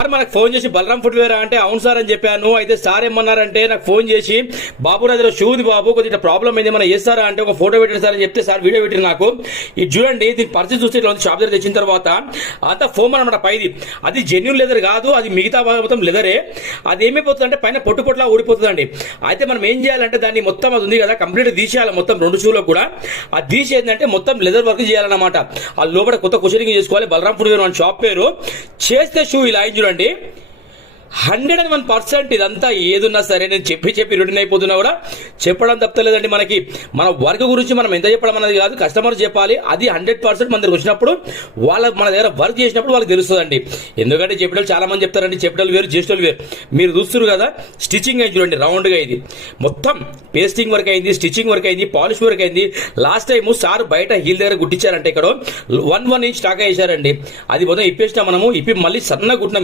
Sir మనకు phone చేసి Balaram footwear అంటే అవును సార్ అని చెప్పాను. అయితే సార్ ఏమన్నారంటే నాకు ఫోన్ చేసి బాబు రాజు షూది బాబు కొద్దిగా ప్రాబ్లం అయింది మనం చేస్తారా అంటే ఒక ఫోటో పెట్టారు సార్ అని చెప్తే సార్ వీడియో పెట్టారు నాకు. ఇది చూడండి, దీని పరిస్థితి చూస్తే ఇట్లా షాప్ దగ్గర తెచ్చిన తర్వాత అంతా ఫోమ్ అనమాట పైది. అది జెన్యున్ లెదర్ కాదు, అది మిగతా మొత్తం లెదరే. అది ఏమైపోతుందంటే పైన పొట్టు పొట్లా ఊడిపోతుందండి. అయితే మనం ఏం చేయాలంటే దాన్ని మొత్తం అది ఉంది కదా కంప్లీట్ తీసేయాలి మొత్తం 2 షూలకు కూడా. అది తీసి ఏంటంటే మొత్తం లెదర్ వర్క్ చేయాలన్నమాట. అది లోపల కొత్త కుషనింగ్ చేసుకోవాలి. బలరాం ఫుట్వేర్ మన షాప్ పేరు. చేస్తే షూ ఇలా అయింది చూడండి. 101% ఇదంతా ఏదున్నా సరే నేను చెప్పి రొటీన్ అయిపోతున్నా కూడా చెప్పడం తప్పలేదండి. మనకి మన వర్క్ గురించి మనం ఎంత చెప్పడం అనేది కాదు, కస్టమర్ చెప్పాలి. అది 100% మన దగ్గర వచ్చినప్పుడు మన దగ్గర వర్క్ చేసినప్పుడు వాళ్ళకి తెలుస్తుందండి. ఎందుకంటే చెప్పేటోళ్ళు చాలా మంది చెప్తారండి, చెప్పేటోళ్ళు వేరు చేసేటోళ్ళు వేరు. మీరు చూస్తున్నారు కదా స్టిచ్చింగ్ అయింది చూడండి, రౌండ్గా ఇది మొత్తం పేస్టింగ్ వర్క్ అయింది, స్టిచ్చింగ్ వర్క్ అయింది, పాలిష్ వర్క్ అయింది. లాస్ట్ టైం సార్ బయట హీల్ దగ్గర గుట్టించారంటే ఇక్కడ 1 ఇంచ్ స్టాక్ వేసారండి. అది మొత్తం ఇప్పేసినా మనము ఇప్పి మళ్ళీ సన్నగా కుట్టిన